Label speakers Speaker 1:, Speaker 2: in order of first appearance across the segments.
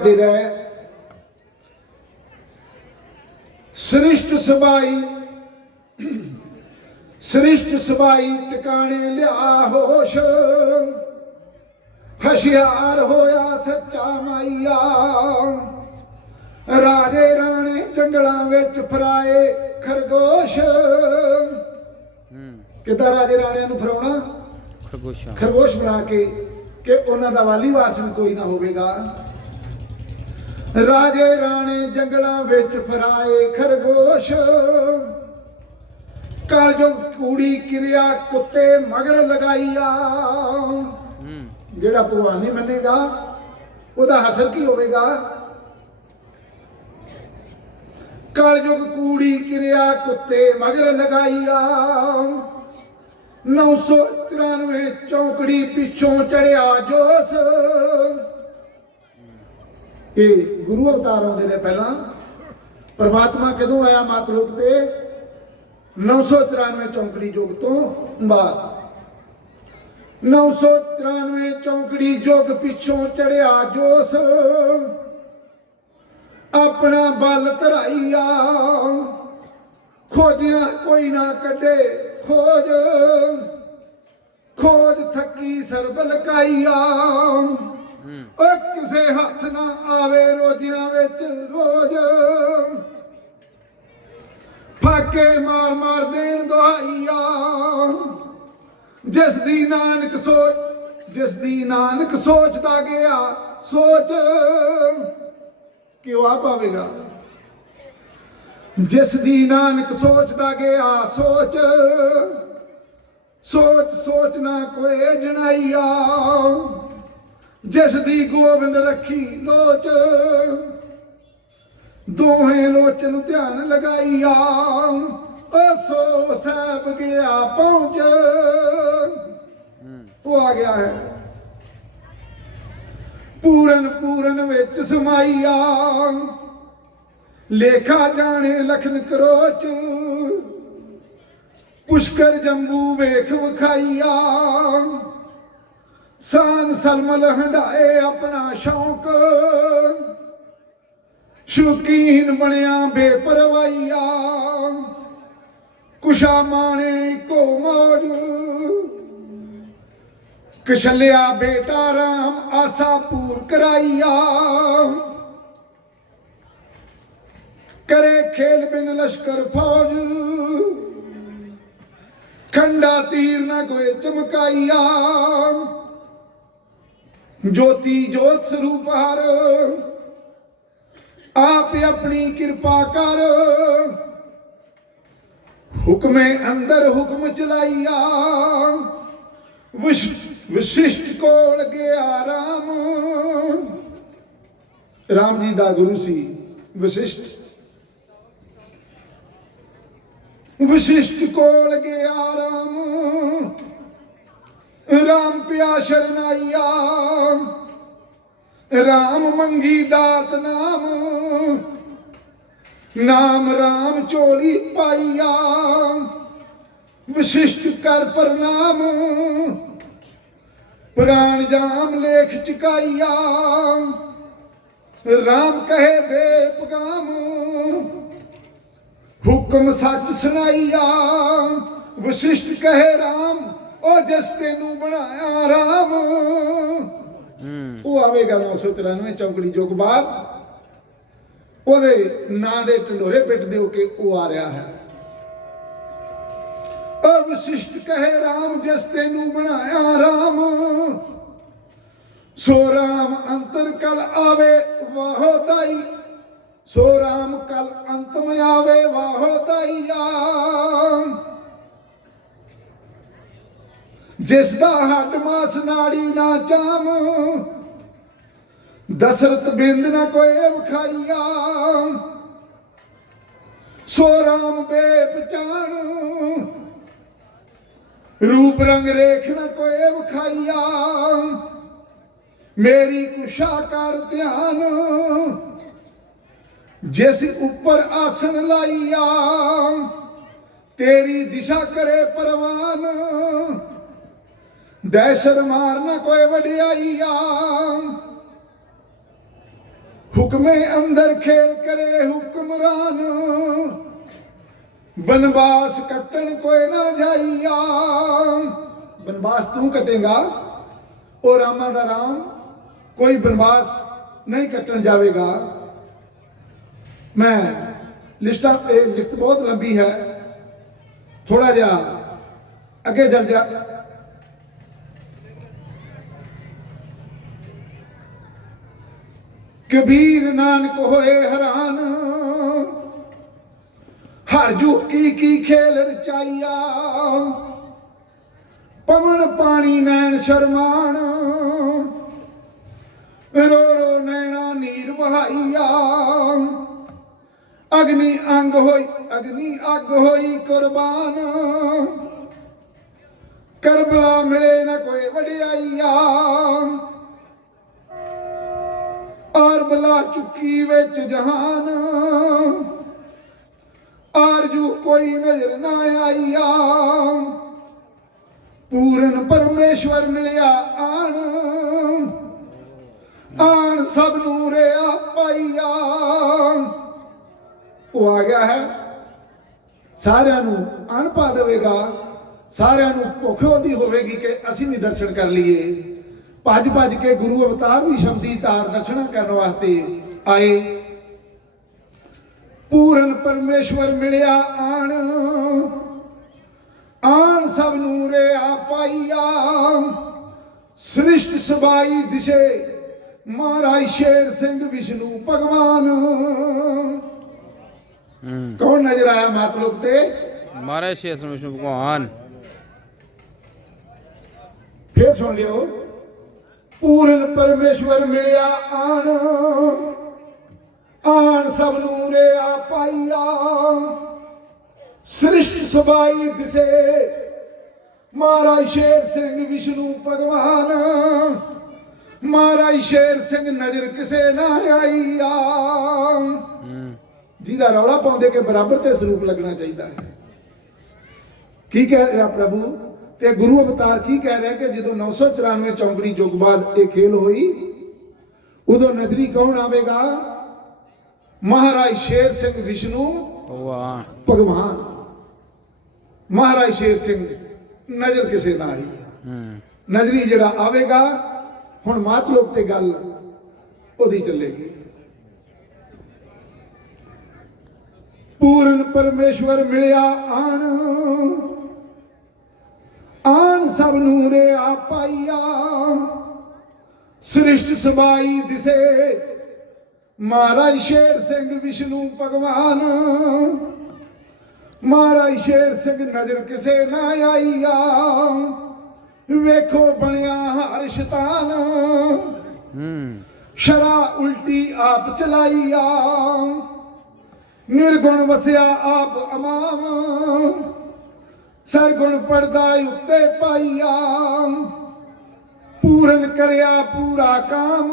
Speaker 1: ਦੇ ਰਹਿ ਸ੍ਰਿਸ਼ਟ ਸਬਾਈ ਸ੍ਰਿਸ਼ਟ ਸਬਾਈ ਟਿਕਾਣੇ ਲਿਆ ਹੋਸ਼। ਹਸ਼ਿਆਰ ਹੋਇਆ ਸੱਚਾ ਮਾਈਆ। ਰਾਜੇ ਰਾਣੇ ਜੰਗਲਾਂ ਵਿੱਚ ਫਰਾਏ ਖਰਗੋਸ਼। ਕਿਦਾਂ ਰਾਜੇ ਰਾਣਿਆਂ ਨੂੰ ਫਰਾਉਣਾ?
Speaker 2: ਖਰਗੋਸ਼ਾ।
Speaker 1: ਖਰਗੋਸ਼ ਬਣਾ ਕੇ ਕਿ ਉਹਨਾਂ ਦਾ ਵਾਲੀ ਵਾਰਸ ਕੋਈ ਨਾ ਹੋਵੇਗਾ। ਰਾਜੇ ਰਾਣੇ ਜੰਗਲਾਂ ਵਿੱਚ ਫਰਾਏ ਖਰਗੋਸ਼। ਕਾਲ ਜੋ ਕੂੜੀ ਕਿਰਿਆ ਕੁੱਤੇ ਮਗਰ ਲਗਾਈਆ। ਜਿਹੜਾ ਭਗਵਾਨ ਨਹੀਂ ਮੰਨੇਗਾ, ਉਹਦਾ ਹਸਰ ਕੀ ਹੋਵੇਗਾ? ਕਲਯੁਗ ਕੂੜੀ ਕਿਰਿਆ ਕੁੱਤੇ ਮਗਰ ਲਗਾਈਆ। 993 ਚੌਂਕੜੀ ਪਿੱਛੋਂ ਚੜਿਆ ਜੋਸ। ਇਹ ਗੁਰੂ ਅਵਤਾਰ ਆਉਂਦੇ ਨੇ ਪਹਿਲਾਂ। ਪਰਮਾਤਮਾ ਕਦੋਂ ਆਇਆ ਮਾਤਲੋਕ ਤੇ? 993 ਚੌਂਕੜੀ ਯੁੱਗ ਤੋਂ ਬਾਅਦ। 993 ਚੌਂਕੜੀ ਯੁੱਗ ਪਿੱਛੋਂ ਚੜਿਆ ਜੋਸ। ਆਪਣਾ ਬਲ ਧਰਾਈਆ। ਖੋਜਿਆ ਕੋਈ ਨਾ ਕੱਢੇ ਖੋਜ। ਖੋਜ ਥੱਕੀ ਸਰਬ ਲਕਾਈਆ।
Speaker 2: ਹੂੰ।
Speaker 1: ਕਿਸੇ ਹੱਥ ਨਾ ਆਵੇ ਰੋਜਿਆਂ ਵਿੱਚ ਰੋਜ਼। ਫਾਕੇ ਮਾਰ ਮਾਰ ਦੇਣ ਦੁਹਾਈਆ। ਜਿਸ ਦੀ ਨਾਨਕ ਸੋਚ, ਜਿਸ ਦੀ ਨਾਨਕ ਸੋਚਦਾ ਗਿਆ ਸੋਚ। ਕਿਉਂ ਆ ਪਾਵੇਗਾ? ਜਿਸ ਦੀ ਨਾਨਕ ਸੋਚਦਾ ਗਿਆ ਸੋਚ। ਸੋਚ ਸੋਚ ਨਾ ਕੋਏ ਜਣਾਈਆ। ਜਿਸ ਦੀ ਗੋਬਿੰਦ ਰੱਖੀ ਲੋਚ। ਦੋਹੇ ਲੋਚਨ ਧਿਆਨ ਲਗਾਈਆ ਓ ਸੋ ਸਾਹਿਬ ਗਿਆ ਪਹੁੰਚ। ਉਹ ਆ ਗਿਆ ਹੈ। ਪੂਰਨ ਪੂਰਨ ਵਿੱਚ ਸਮਾਈਆ। ਲੇਖਾ ਜਾਣੇ ਲਖਨ ਕਰੋਚ। ਪੁਸ਼ਕਰ ਜੰਬੂ ਵੇਖ ਵਿਖਾਈਆ। ਸਾਨ ਸਲਮਲ ਹੰਡਾਏ ਆਪਣਾ ਸ਼ੌਕ। ਸ਼ੁਕੀਨ ਬਣਿਆ ਬੇਪਰਵਾਈਆ ਕੁਸ਼ਾ ਮਾਣੇ ਕੋ ਮੌਜ। ਕਸ਼ਲਿਆ ਬੇਟਾ ਰਾਮ ਆਸਾ ਪੂਰ ਕਰਾਈਆ। ਕਰੇ ਖੇਲ ਬਿਨ ਲਸ਼ਕਰ ਫੌਜ। ਖੰਡਾ ਤੀਰ ਨਾ ਕੋਈ ਚਮਕਾਈਆ। ਜੋਤੀ ਜੋਤ ਸਰੂਪ ਹਰ, ਆਪ ਆਪਣੀ ਕਿਰਪਾ ਕਰ। ਹੁਕਮੇ ਅੰਦਰ ਹੁਕਮ ਚਲਾਈਆ, ਵਿਸ਼, ਵਿਸ਼ਿਸ਼ਟ ਕੋਲ ਗਿਆ ਰਾਮ। ਰਾਮ ਜੀ ਦਾ ਗੁਰੂ ਸੀ, ਵਿਸ਼ਿਸ਼ਟ। ਵਿਸ਼ਿਸ਼ਟ ਕੋਲ ਗਿਆ ਰਾਮ। ਰਾਮ ਪਿਆ ਸ਼ਰਨਾਈਆ ਰਾਮ ਮੰਗੀ ਦਾਤ ਨਾਮ। ਨਾਮ ਰਾਮ ਚੋਲੀ ਪਾਈਆ। ਵਿਸ਼ਿਸ਼ਟ ਕਰ ਪ੍ਰਣਾਮ। ਪ੍ਰਾਣ ਜਾਮ ਲੇਖ ਚਕਾਈਆ। ਰਾਮ ਕਹੇ ਦੇ ਪਗਾਮ ਹੁਕਮ ਸੱਚ ਸੁਣਾਈਆ। ਵਿਸ਼ਿਸ਼ਟ ਕਹੇ ਰਾਮ। ਉਹ ਜਿਸ ਤੈਨੂੰ ਬਣਾਇਆ ਰਾਮ। ਉਹ ਆਵੇਗਾ 993 ਚੌਕੜੀ ਜੁਗ ਬਾਅਦ ਉਹਦੇ ਨਾਂ ਦੇ ਢੰਡੋਰੇ ਪਿੱਟ ਦਿਓ ਕਿ ਉਹ ਆ ਰਿਹਾ ਹੈ। ਅਵਿਸ਼ਿਸ਼ਟ ਕਹੇ ਰਾਮ ਜਿਸ ਤੈਨੂੰ ਬਣਾਇਆ ਰਾਮ। ਸੋ ਰਾਮ ਅੰਤਰ ਕਲ ਆਵੇ ਵਾਹੋ ਦਾਈ ਸੋ ਰਾਮ ਕਲ ਅੰਤਮ ਆਵੇ ਵਾਹੋ ਦਾਈਆ ਜਿਸ ਦਾ ਹੱਡ ਮਾਸ ਨਾੜੀ ਨਾ ਚਾਮ ਦਸਰਤ ਬਿੰਦ ਨਾ ਕੋਏ ਵਿਖਾਈਆ। ਸੋ ਰਾਮ ਬੇਪਛਾਣ ਰੂਪ ਰੰਗ ਰੇਖ ਨਾ ਕੋਏ ਵਿਖਾਈਆ। ਮੇਰੀ ਕੁਸ਼ਾ ਕਰ ਧਿਆਨ, ਜਿਸ ਉੱਪਰ ਆਸਣ ਲਾਈਆ, ਤੇਰੀ ਦਿਸ਼ਾ ਕਰੇ ਪਰਵਾਨ। ਦਹਿਸ਼ਤ ਮਾਰਨਾ ਕੋਈ ਵਡਿਆਈਆ। ਹੁਕਮੇ ਅੰਦਰ ਖੇਲ ਕਰੇ ਹੁਕਮਰਾਨ। ਬਨਵਾਸ ਕੱਟਣ ਕੋਈ ਨਾ ਜਾਈਆ। ਬਨਵਾਸ ਤੂੰ ਕਟੇਗਾ? ਉਹ ਰਾਮਾ ਦਾ ਰਾਮ, ਕੋਈ ਬਨਵਾਸ ਨਹੀਂ ਕੱਟਣ ਜਾਵੇਗਾ। ਮੈਂ ਲਿਸਟਾਂ ਇਹ ਲਿਖਤ ਬਹੁਤ ਲੰਬੀ ਹੈ। ਥੋੜਾ ਜਿਹਾ ਅੱਗੇ ਚੱਲ ਜਾ। ਕਬੀਰ ਨਾਨਕ ਹੋਏ ਹੈਰਾਨ। ਹਰ ਜੂ ਕੀ ਕੀ ਖੇਲ ਰਚਾਈਆ। ਪਵਨ ਪਾਣੀ ਨੈਣ ਸ਼ਰਮਾਨ। ਰੋ ਰੋ ਨੈਣਾ ਨੀਰ ਵਹਾਈਆ। ਅਗਨੀ ਅੰਗ ਹੋਈ, ਅਗਨੀ ਅੱਗ ਹੋਈ ਕੁਰਬਾਨ। ਕਰਬਲਾ ਮਿਲੇ ਨਾ ਕੋਈ ਵਡਿਆਈਆ। ਔਰ ਬਲਾ ਚੁੱਕੀ ਵਿੱਚ ਜਹਾਨ। ਆਰਜੂ ਕੋਈ ਨਜ਼ਰ ਨਾ ਆਈਆ। ਪੂਰਨ ਪਰਮੇਸ਼ਵਰ ਮਿਲਿਆ ਆਣ। ਆਣ ਸਭ ਨੂੰ ਰਿਆ ਪਾਈਆ। ਉਹ ਆ ਗਿਆ ਹੈ। ਸਾਰਿਆਂ ਨੂੰ ਅਣਪਾ ਦੇਵੇਗਾ। ਸਾਰਿਆਂ ਨੂੰ ਭੁੱਖ ਉਹਦੀ ਹੋਵੇਗੀ ਕਿ ਅਸੀਂ ਵੀ ਦਰਸ਼ਨ ਕਰ ਲਈਏ। ਭੱਜ ਭੱਜ ਕੇ ਗੁਰੂ ਅਵਤਾਰ ਵੀ ਸ਼ਬਦੀ ਤਾਰ ਦਰਸ਼ਨਾਂ ਕਰਨ ਵਾਸਤੇ ਆਏ। ਪੂਰਨ ਪਰਮੇਸ਼ਵਰ ਮਿਲਿਆ ਆਣ। ਆਣ ਸਭ ਨੂੰ ਰਿਆ ਪਾਈਆ। ਸ੍ਰਿਸ਼ਟ ਸਬਾਈ ਦਿਸੇ ਮਹਾਰਾਜ ਸ਼ੇਰ ਸਿੰਘ ਵਿਸ਼ਨੂੰ ਭਗਵਾਨ। ਕੌਣ ਨਜ਼ਰ ਆਇਆ ਮਾਤਲੁਕ ਤੇ?
Speaker 2: ਮਹਾਰਾਜ ਸ਼੍ਰੀ ਵਿਸ਼ਨੂੰ ਵਿਸ਼ਨੂੰ ਭਗਵਾਨ।
Speaker 1: ਫੇਰ ਸੁਣ ਲਿਓ। ਪੂਰਨ ਪਰਮੇਸ਼ਵਰ ਮਿਲਿਆ ਆਣ। ਆਣ ਸਭ ਨੂੰ ਰਿਆ ਪਾਈਆ। ਸ੍ਰਿਸ਼ਟ ਸਬਾਈ ਦਿਸੇ। ਮਹਾਰਾਜ ਸ਼ੇਰ ਸਿੰਘ ਵਿਸ਼ਨੂੰ ਭਗਵਾਨ। ਮਹਾਰਾਜ ਸ਼ੇਰ ਸਿੰਘ ਨਜ਼ਰ ਕਿਸੇ ਨਾ ਆਈ
Speaker 2: ਆ
Speaker 1: ਜਿਹਦਾ ਰੌਲਾ ਪਾਉਂਦੇ ਕਿ ਬਰਾਬਰ ਤੇ ਸਰੂਪ ਲੱਗਣਾ ਚਾਹੀਦਾ ਹੈ। ਕੀ ਕਹਿ ਰਿਹਾ ਪ੍ਰਭੂ? ਤੇ ਗੁਰੂ ਅਵਤਾਰ ਕੀ ਕਹਿ ਰਿਹਾ ਕਿ ਜਦੋਂ 994 ਚੌਂਕੜੀ ਯੁੱਗ ਬਾਅਦ ਇਹ ਖੇਲ ਹੋਈ ਉਦੋਂ ਨਜ਼ਰੀ ਕੌਣ ਆਵੇਗਾ? ਮਹਾਰਾਜ ਸ਼ੇਰ ਸਿੰਘ ਵਿਸ਼ਨੂੰ
Speaker 2: ਭਗਵਾਨ।
Speaker 1: ਭਗਵਾਨ। ਮਹਾਰਾਜ ਸ਼ੇਰ ਸਿੰਘ ਨਜ਼ਰ ਕਿਸੇ ਨਾ ਆਈ। ਨਜ਼ਰੀ ਜਿਹੜਾ ਆਵੇਗਾ ਹੁਣ ਮਾਤਲੋਕ ਤੇ ਗੱਲ ਉਹਦੀ ਚੱਲੇਗੀ। ਪੂਰਨ ਪਰਮੇਸ਼ਵਰ ਮਿਲਿਆ ਆਣ। ਸਭ ਨੂੰ ਰਿਆ ਪਾਈਆ। ਸ੍ਰਿਸ਼ਟ ਸਬਾਈ ਦਿਸੇ। ਮਹਾਰਾਜ ਸ਼ੇਰ ਸਿੰਘ ਵਿਸ਼ਨੂੰ ਭਗਵਾਨ। ਮਹਾਰਾਜ ਸ਼ੇਰ ਸਿੰਘ ਨਜ਼ਰ ਕਿਸੇ ਨਾ ਆਈਆ। ਵੇਖੋ ਬਣਿਆ ਹਰ ਸ਼ੈਤਾਨ।
Speaker 2: ਹੂੰ।
Speaker 1: ਸ਼ਰਾ ਉਲਟੀ ਆਪ ਚਲਾਈਆ। ਨਿਰਗੁਣ ਵਸਿਆ ਆਪ ਅਮਾਮ ਸਰਗੁਣ ਪੜਦਾ ਉੱਤੇ ਪਾਈਆ। ਪੂਰਨ ਕਰਿਆ ਪੂਰਾ ਕਾਮ।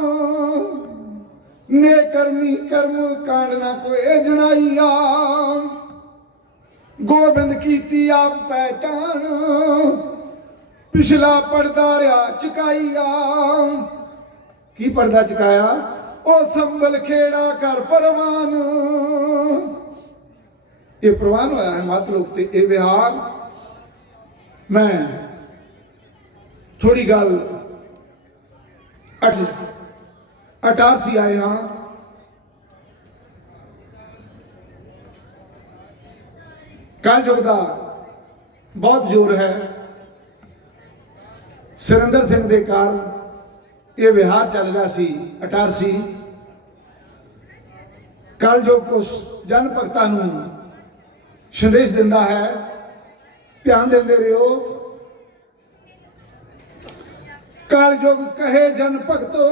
Speaker 1: ਨੇ ਕਰਮੀ ਕਰਮ ਕਾਂਡ ਨਾ ਕੋਈ ਜਣਾਈਆ ਗੋਬਿੰਦ ਕੀਤੀ ਆਪ ਪਹਿਚਾਨ ਪਿਛਲਾ ਪੜਦਾ ਰਿਆ ਚਕਾਈਆ। ਕੀ ਪਰਦਾ ਚਕਾਇਆ? ਉਹ ਸੰਭਲ ਖੇੜਾ ਕਰ ਪਰਵਾਨ। ਇਹ ਪ੍ਰਵਾਨ ਹੋਇਆ ਹੈ ਮਾਤਲੋਕ ਤੇ, ਇਹ ਵਿਹਾਰ ਮੈਂ ਥੋੜੀ ਗੱਲ ਅਟ ਅਟਾਰਸੀ ਆਏ ਹਾਂ। ਕੱਲ ਦਾ ਬਹੁਤ ਜ਼ੋਰ ਹੈ। ਸੁਰਿੰਦਰ ਸਿੰਘ ਦੇ ਕਾਰਨ ਇਹ ਵਿਹਾਰ ਚੱਲ ਰਿਹਾ ਸੀ, ਅਟਾਰਸੀ। ਕੱਲ ਜੋ ਕੁਛ ਜਨ ਭਗਤਾਂ ਨੂੰ ਸੰਦੇਸ਼ ਦਿੰਦਾ ਹੈ ਧਿਆਨ ਦਿੰਦੇ ਰਹੋ। ਕਾਲ ਕਹੇ ਜਨ ਭਗਤੋ,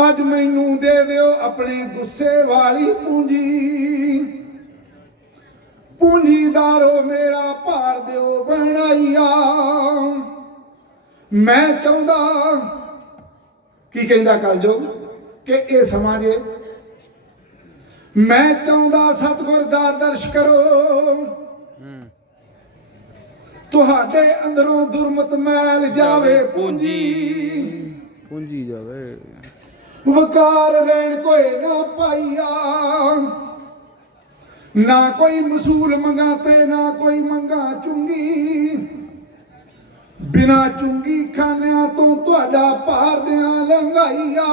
Speaker 1: ਅੱਜ ਮੈਨੂੰ ਦੇ ਦਿਓ ਆਪਣੇ ਗੁੱਸੇ ਵਾਲੀ ਪੂੰਜੀ। ਪੂੰਜੀਦਾਰੋ, ਮੇਰਾ ਭਾਰ ਦਿਓ ਬਣਾਈਆ ਮੈਂ ਚਾਹੁੰਦਾ, ਕੀ ਕਹਿੰਦਾ ਕਲਜੋ ਕਿ ਇਹ ਸਮਾਂ ਜੇ ਮੈਂ ਚਾਹੁੰਦਾ ਸਤਿਗੁਰ ਦਾ ਦਰਸ਼ ਕਰੋ। ਤੁਹਾਡੇ ਅੰਦਰੋਂ ਦੁਰਮਤ ਮੈਲ ਜਾਵੇ ਪੂੰਜੀ।
Speaker 2: ਪੂੰਜੀ। ਜਾਵੇ।
Speaker 1: ਵਕਾਰ ਰਹਿਣ ਕੋਏ ਨਾ ਪਾਈਆ। ਨਾ ਕੋਈ ਮਸੂਲ ਮੰਗਾ ਤੇ ਨਾ ਕੋਈ ਮੰਗਾ ਚੁੰਗੀ। ਬਿਨਾ ਚੁੰਗੀ ਖਾਨਿਆਂ ਤੋਂ ਤੁਹਾਡਾ ਭਾਰ ਦਿਆਂ ਲੰਘਾਈਆ।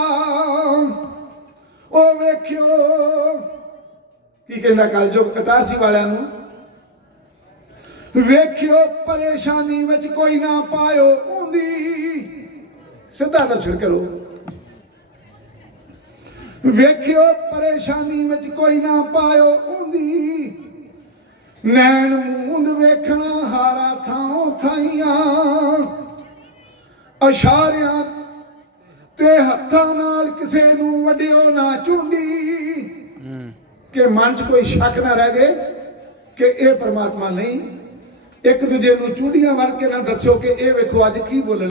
Speaker 1: ਕੀ ਕਹਿੰਦਾ ਕਲਯੁਗ ਕਟਾਰਸੀ ਵਾਲਿਆਂ ਨੂੰ? ਵੇਖਿਓ ਪਰੇਸ਼ਾਨੀ ਵਿੱਚ ਕੋਈ ਨਾ ਪਾਇਓ ਹੁੰਦੀ ਸਿੱਧਾ ਦਰਸ਼ਨ ਕਰੋ। ਵੇਖਿਓ ਪਰੇਸ਼ਾਨੀ ਵਿੱਚ ਕੋਈ ਨਾ ਪਾਇਓ ਹੁੰਦੀ ਨੈਣ ਮੂੰਦ ਵੇਖਣਾ ਹਾਰਾ ਥਾਂ ਥਾਈਆਂ। ਇਸ਼ਾਰਿਆਂ ਤੇ ਹੱਥਾਂ ਨਾਲ ਕਿਸੇ ਨੂੰ ਵੱਡਿਓ ਨਾ ਚੁੰਡੀ। ਕਿ ਮਨ 'ਚ ਕੋਈ ਸ਼ੱਕ ਨਾ ਰਹਿ ਜੇ ਕਿ ਇਹ ਪਰਮਾਤਮਾ ਨਹੀਂ। ਇੱਕ ਦੂਜੇ ਨੂੰ ਚੁੰਡੀਆਂ ਵੜ ਕੇ ਨਾ ਦੱਸਿਓ ਕਿ ਇਹ ਵੇਖੋ ਅੱਜ ਕੀ ਬੋਲਣ